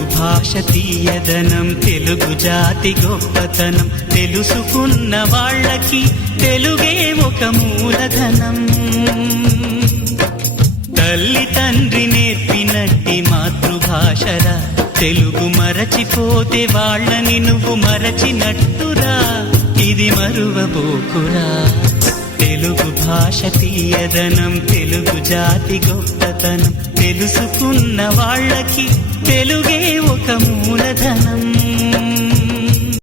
తెలుగు భాష తీయదనం, తెలుగు జాతి గొప్పతనం, తెలుసుకున్న వాళ్ళకి తెలుగే ఒక మూలధనం. తల్లి తండ్రి నేర్పినట్టి మాతృభాషరా, తెలుగు మరచిపోతే వాళ్ళని నువ్వు మరచినట్టురా, ఇది మరువబోకురా. తెలుగు భాష తీయదనం, తెలుగు జాతి గొప్పతనం, తెలుసుకున్న వాళ్ళకి తెలుగే ఒక మూలధనం.